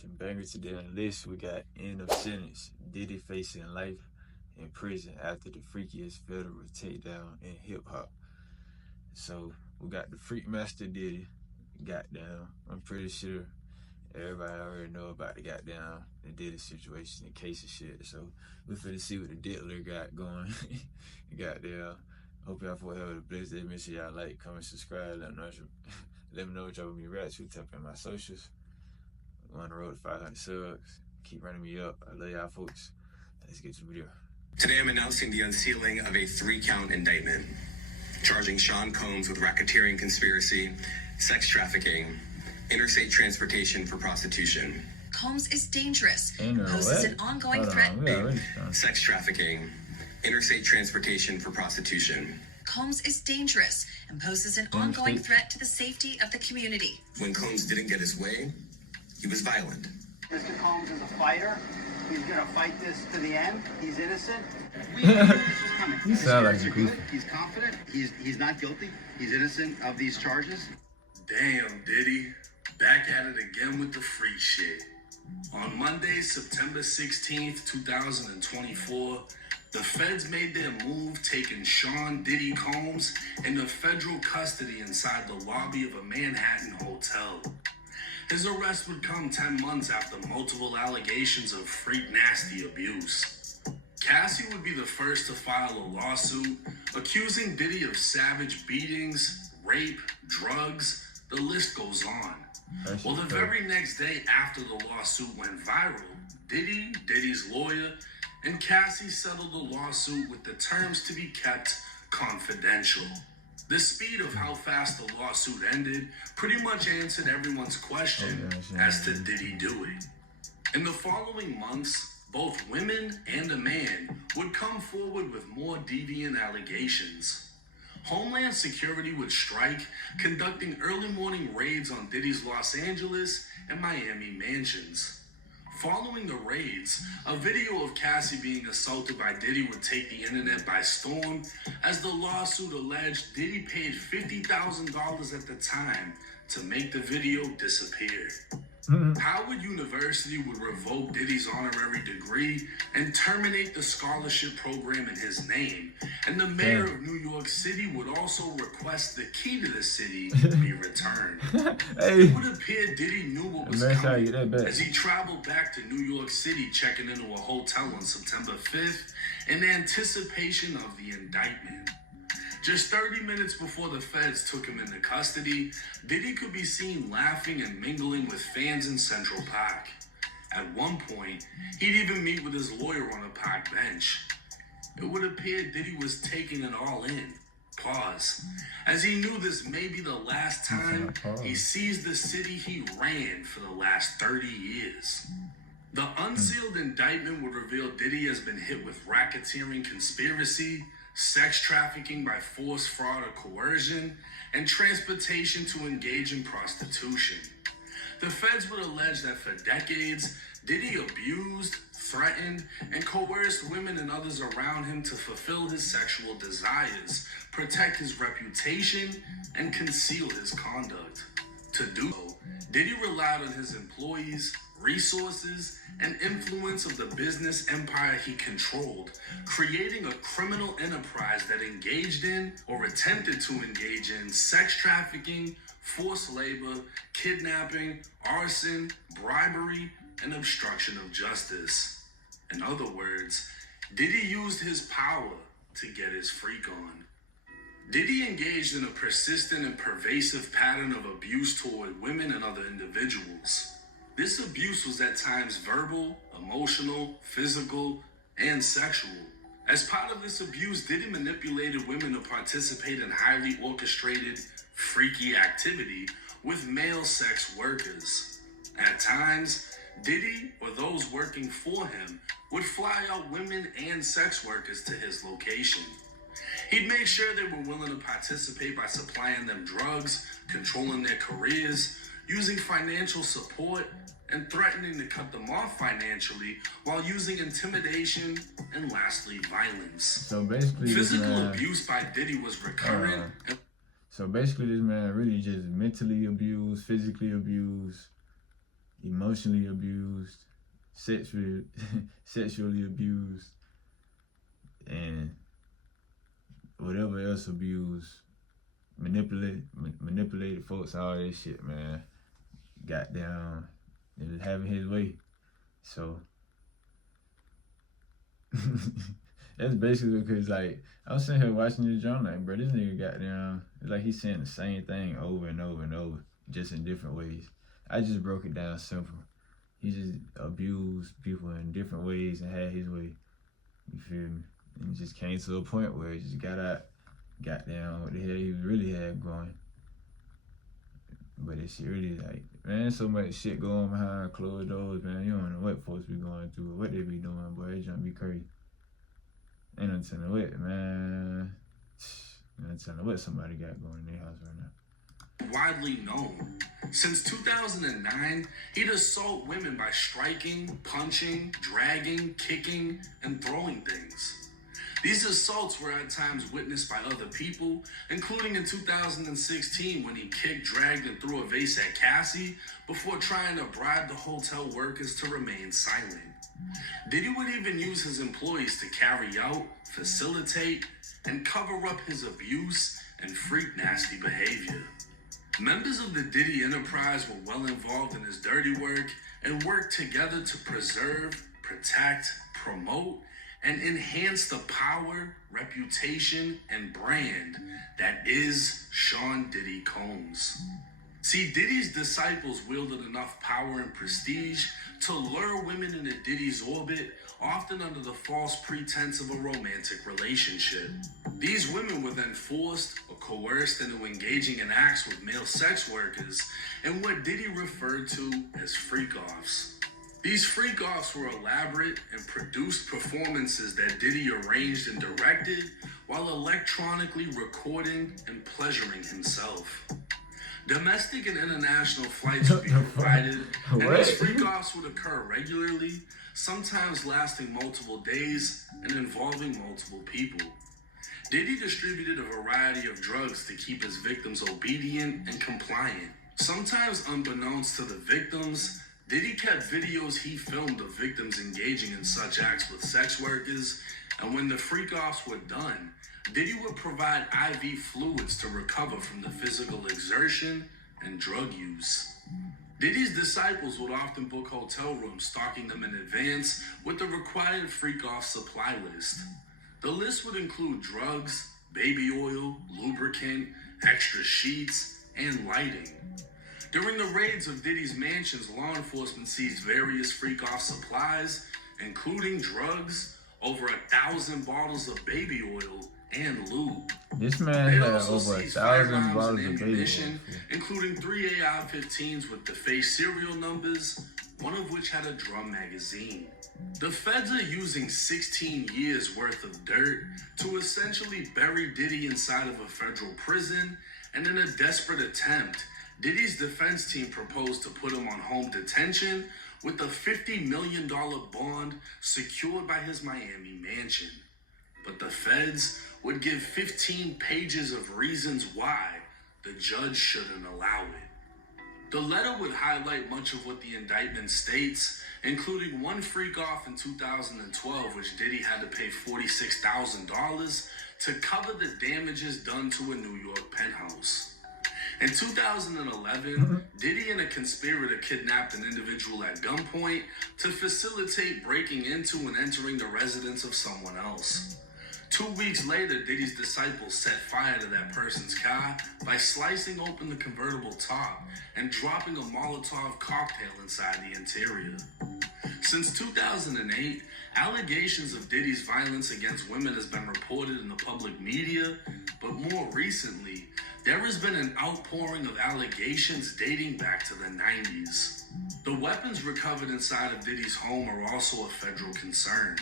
situation. Banger today on the list, we got end of sentence. Diddy facing life in prison after the freakiest federal takedown in hip hop. So we got the freak master Diddy. Goddamn, I'm pretty sure everybody already know about the goddamn the Diddy situation, the case of shit. So we finna see what the diddler got going. Goddamn. Hope y'all for having a blessed day. Make sure y'all like, comment, subscribe. Let me know what y'all want me to react to. Tap in my socials. We're on the road to 500 subs. Keep running me up. I love y'all folks. Let's get to the video. Today I'm announcing the unsealing of a 3-count indictment, charging Sean Combs with racketeering conspiracy, sex trafficking, interstate transportation for prostitution. Combs is dangerous. Poses an ongoing threat. Sex trafficking, interstate transportation for prostitution. Combs is dangerous and poses an ongoing threat to the safety of the community. When Combs didn't get his way, he was violent. Mr. Combs is a fighter. He's going to fight this to the end. He's innocent. You sound like a goofy. He's confident. He's not guilty. He's innocent of these charges. Damn, Diddy. Back at it again with the free shit. On Monday, September 16th, 2024, the feds made their move, taking Sean Diddy Combs into federal custody inside the lobby of a Manhattan hotel. His arrest would come 10 months after multiple allegations of freak nasty abuse. Cassie would be the first to file a lawsuit accusing Diddy of savage beatings, rape, drugs, the list goes on. Well, the very next day after the lawsuit went viral, Diddy, Diddy's lawyer, and Cassie settled the lawsuit with the terms to be kept confidential. The speed of how fast the lawsuit ended pretty much answered everyone's question as to did he do it. In the following months, both women and a man would come forward with more deviant allegations. Homeland Security would strike, conducting early morning raids on Diddy's Los Angeles and Miami mansions. Following the raids, a video of Cassie being assaulted by Diddy would take the internet by storm, as the lawsuit alleged Diddy paid $50,000 at the time to make the video disappear. Howard University would revoke Diddy's honorary degree and terminate the scholarship program in his name, and the mayor of New York City would also request the key to the city be returned. It would appear Diddy knew what was coming as he traveled back to New York City, checking into a hotel on September 5th in anticipation of the indictment. Just 30 minutes before the feds took him into custody, Diddy could be seen laughing and mingling with fans in Central Park. At one point, he'd even meet with his lawyer on a park bench. It would appear Diddy was taking it all in. Pause. As he knew this may be the last time he sees the city he ran for the last 30 years. The unsealed indictment would reveal Diddy has been hit with racketeering conspiracy, sex trafficking by force, fraud, or coercion, and transportation to engage in prostitution. The feds would allege that for decades, Diddy abused, threatened, and coerced women and others around him to fulfill his sexual desires, protect his reputation, and conceal his conduct. To do so, Diddy relied on his employees, resources, and influence of the business empire he controlled, creating a criminal enterprise that engaged in or attempted to engage in sex trafficking, forced labor, kidnapping, arson, bribery, and obstruction of justice. In other words, Diddy used his power to get his freak on. Diddy engaged in a persistent and pervasive pattern of abuse toward women and other individuals. This abuse was at times verbal, emotional, physical, and sexual. As part of this abuse, Diddy manipulated women to participate in highly orchestrated, freaky activity with male sex workers. At times, Diddy or those working for him would fly out women and sex workers to his location. He'd make sure they were willing to participate by supplying them drugs, controlling their careers, using financial support, and threatening to cut them off financially while using intimidation and lastly violence. So basically, physical abuse by Diddy was recurrent. So basically, this man really just mentally abused, physically abused, emotionally abused, sexually abused, and whatever else abused, manipulated folks, all that shit, man. Got down and was having his way. So that's basically because, like, I was sitting here watching this journal, like, bro, this nigga got down. It's like he's saying the same thing over and over and over, just in different ways. I just broke it down simple. He just abused people in different ways and had his way. You feel me? And it just came to a point where he just got down what the hell he really had going. But it's really like, man, so much shit going behind closed doors, man. You don't know what folks be going through or what they be doing, boy. It just be crazy. Ain't no telling what, man. Ain't no telling what somebody got going in their house right now. Widely known. Since 2009, he'd assault women by striking, punching, dragging, kicking, and throwing things. These assaults were at times witnessed by other people, including in 2016 when he kicked, dragged, and threw a vase at Cassie before trying to bribe the hotel workers to remain silent. Diddy would even use his employees to carry out, facilitate, and cover up his abuse and freak nasty behavior. Members of the Diddy enterprise were well involved in his dirty work and worked together to preserve, protect, promote, and enhance the power, reputation, and brand that is Sean Diddy Combs. See, Diddy's disciples wielded enough power and prestige to lure women into Diddy's orbit, often under the false pretense of a romantic relationship. These women were then forced or coerced into engaging in acts with male sex workers and what Diddy referred to as freak-offs. These freak-offs were elaborate and produced performances that Diddy arranged and directed while electronically recording and pleasuring himself. Domestic and international flights would be provided, and these freak-offs would occur regularly, sometimes lasting multiple days and involving multiple people. Diddy distributed a variety of drugs to keep his victims obedient and compliant. Sometimes unbeknownst to the victims, Diddy kept videos he filmed of victims engaging in such acts with sex workers, and when the freak-offs were done, Diddy would provide IV fluids to recover from the physical exertion and drug use. Diddy's disciples would often book hotel rooms, stocking them in advance with the required freak-off supply list. The list would include drugs, baby oil, lubricant, extra sheets, and lighting. During the raids of Diddy's mansions, law enforcement seized various freak-off supplies, including drugs, over 1,000 bottles of baby oil, and lube. This man had over 1,000 bottles of baby oil, including 3 AR-15s with defaced serial numbers, one of which had a drum magazine. The feds are using 16 years worth of dirt to essentially bury Diddy inside of a federal prison, and in a desperate attempt, Diddy's defense team proposed to put him on home detention with a $50 million bond secured by his Miami mansion. But the feds would give 15 pages of reasons why the judge shouldn't allow it. The letter would highlight much of what the indictment states, including one freak-off in 2012, which Diddy had to pay $46,000 to cover the damages done to a New York penthouse. In 2011, Diddy and a conspirator kidnapped an individual at gunpoint to facilitate breaking into and entering the residence of someone else. 2 weeks later, Diddy's disciples set fire to that person's car by slicing open the convertible top and dropping a Molotov cocktail inside the interior. Since 2008, allegations of Diddy's violence against women has been reported in the public media, but more recently, there has been an outpouring of allegations dating back to the 90s. The weapons recovered inside of Diddy's home are also a federal concern.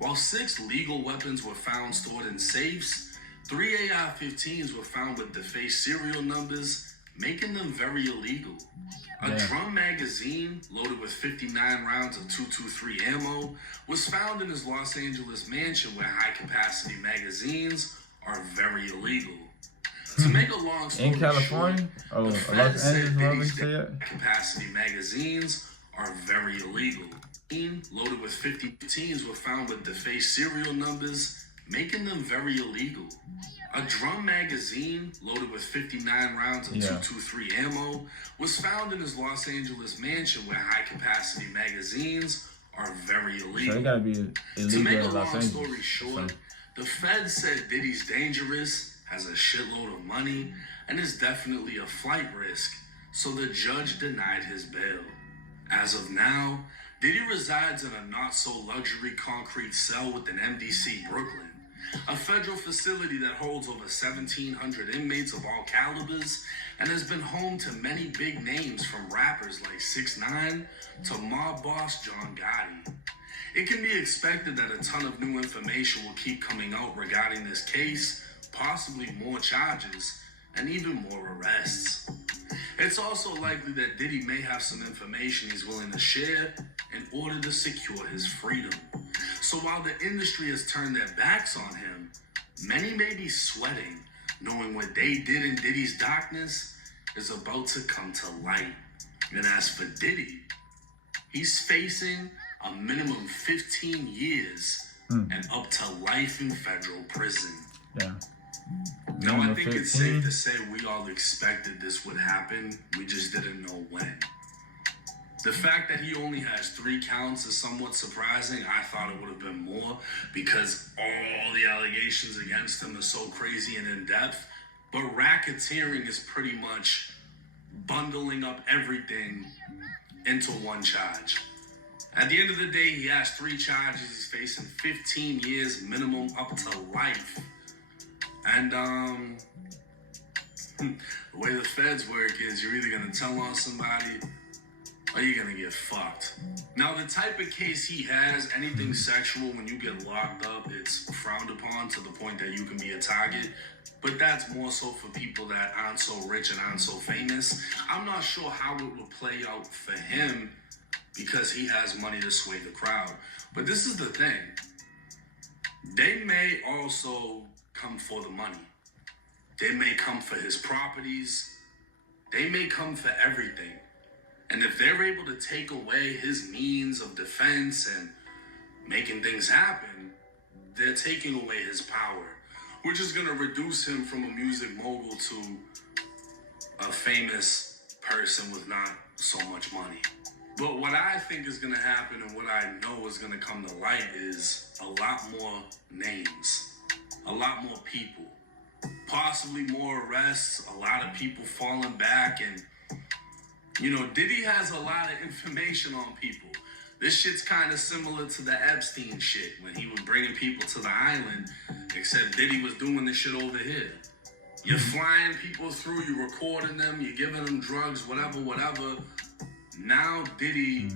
While 6 legal weapons were found stored in safes, 3 AR-15s were found with defaced serial numbers, making them very illegal. A drum magazine loaded with 59 rounds of .223 ammo was found in his Los Angeles mansion, where high-capacity magazines are very illegal. To make a long story In California? short, Oh, the Los feds said Angeles, wherever you Diddy's stay at? capacity magazines are very illegal. Loaded with 50 teens were found with defaced serial numbers, making them very illegal. A drum magazine loaded with 59 rounds of 223 ammo was found in his Los Angeles mansion, where high-capacity magazines are very illegal. So they gotta be illegal to make a in Los long Angeles. story short, the feds said Diddy's dangerous, has a shitload of money, and is definitely a flight risk, so the judge denied his bail. As of now, Diddy resides in a not-so-luxury concrete cell within MDC, Brooklyn, a federal facility that holds over 1,700 inmates of all calibers and has been home to many big names, from rappers like 6ix9ine to mob boss John Gotti. It can be expected that a ton of new information will keep coming out regarding this case, possibly more charges, and even more arrests. It's also likely that Diddy may have some information he's willing to share in order to secure his freedom. So while the industry has turned their backs on him, many may be sweating, knowing what they did in Diddy's darkness is about to come to light. And as for Diddy, he's facing a minimum 15 years and up to life in federal prison. Yeah. Now, I think it's safe to say we all expected this would happen. We just didn't know when. The fact that he only has 3 counts is somewhat surprising. I thought it would have been more, because all the allegations against him are so crazy and in-depth. But racketeering is pretty much bundling up everything into one charge. At the end of the day, he has 3 charges. He's facing 15 years minimum, up to life. And the way the feds work is you're either going to tell on somebody or you're going to get fucked. Now, the type of case he has, anything sexual, when you get locked up, it's frowned upon to the point that you can be a target. But that's more so for people that aren't so rich and aren't so famous. I'm not sure how it would play out for him, because he has money to sway the crowd. But this is the thing. They may also come for the money. They may come for his properties. They may come for everything. And if they're able to take away his means of defense and making things happen, they're taking away his power, which is going to reduce him from a music mogul to a famous person with not so much money. But what I think is going to happen, and what I know is going to come to light, is a lot more names, a lot more people, possibly more arrests, a lot of people falling back. And, you know, Diddy has a lot of information on people. This shit's kind of similar to the Epstein shit, when he was bringing people to the island, except Diddy was doing this shit over here. You're flying people through, you're recording them, you're giving them drugs, whatever. Now Diddy,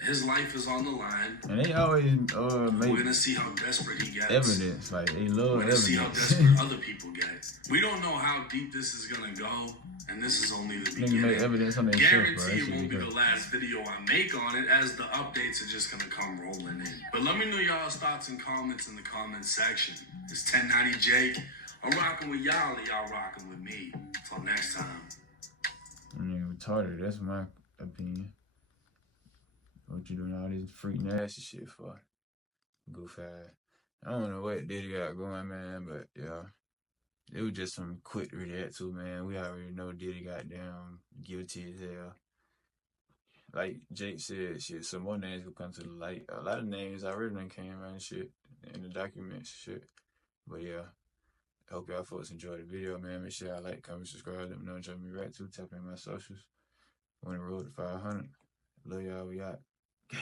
his life is on the line. And they always make we're gonna see how desperate he gets. evidence. Like, they love We're gonna evidence. see how desperate other people get. We don't know how deep this is gonna go, and this is only the Nigga beginning. make evidence on their shit, bro. That Guarantee it shit won't be good. the last video I make on it, as the updates are just gonna come rolling in. But let me know y'all's thoughts and comments in the comments section. It's 1090 Jake. I'm rocking with y'all, and y'all rocking with me. Till next time. I mean, retarded. That's my opinion. What you doing all this freak nasty shit for? Goof ass. I don't know what Diddy got going, man, but yeah. It was just some quick to react to, man. We already know Diddy got down guilty as hell. Like Jake said, shit, some more names will come to the light. A lot of names already done came out and shit in the documents, shit. But yeah, I hope y'all folks enjoyed the video, man. Make sure y'all like, comment, subscribe. Let me know what y'all me react to. Tap in my socials. We're on the road to 500. Love y'all. We out. Gang.